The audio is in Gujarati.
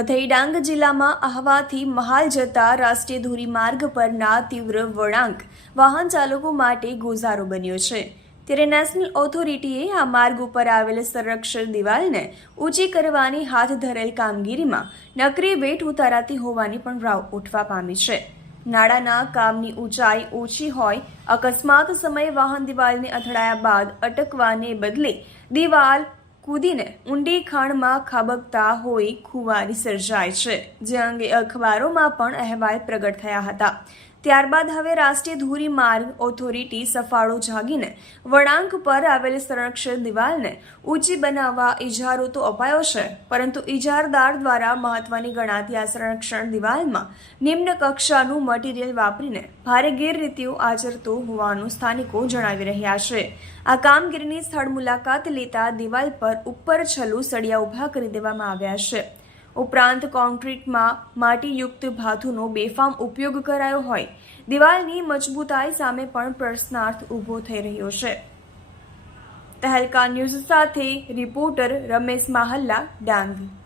ડાંગ જિલ્લામાં આહવાથી મહાલ જતા રાષ્ટ્રીય ધોરીમાર્ગ પરના તીવ્ર વળાંક વાહન ચાલકો માટે ગોઝારો બન્યો છે. ત્યારે નેશનલ ઓથોરિટીએ આ માર્ગ ઉપર આવેલ સંરક્ષણ દિવાલને ઊંચી કરવાની હાથ ધરેલ કામગીરીમાં નકરી વેટ ઉતારાતી હોવાની પણ રાવ ઉઠવા પામી છે. નાળાના કામની ઊંચાઈ ઓછી હોય, અકસ્માત સમયે વાહન દિવાલને અથડાયા બાદ અટકવાને બદલે દિવાલ કૂદીને ઊંડી ખાણમાં ખાબકતા હોય ખુવારી સર્જાય છે, જે અંગે અખબારોમાં પણ અહેવાલ પ્રગટ થયા હતા. ત્યારબાદ હવે રાષ્ટ્રીય ધોરીમાર્ગ ઓથોરિટી સફાળો જાગીને વળાંક પર આવેલ સંરક્ષણ દિવાલને ઊંચી બનાવવા ઇજારો તો અપાયો છે, પરંતુ ઇજારદાર દ્વારા મહત્વની ગણાતી આ સંરક્ષણ દિવાલમાં નિમ્ન કક્ષાનું મટીરીયલ વાપરીને ભારે ગેરરીતિઓ આચરતું હોવાનું સ્થાનિકો જણાવી રહ્યા છે. આ કામગીરીની સ્થળ મુલાકાત લેતા દિવાલ પર ઉપર છલું સળિયા ઊભા કરી દેવામાં આવ્યા છે. ઉપરાંત કોન્ક્રીટમાં માટીયુક્ત ભાથુનો બેફામ ઉપયોગ કરાયો હોય. દિવાલની મજબૂતાઈ સામે પણ પ્રશ્નાર્થ ઊભો થઈ રહ્યો છે. તહેલકા ન્યૂઝ સાથે રિપોર્ટર રમેશ માહલ્લા, ડાંગ.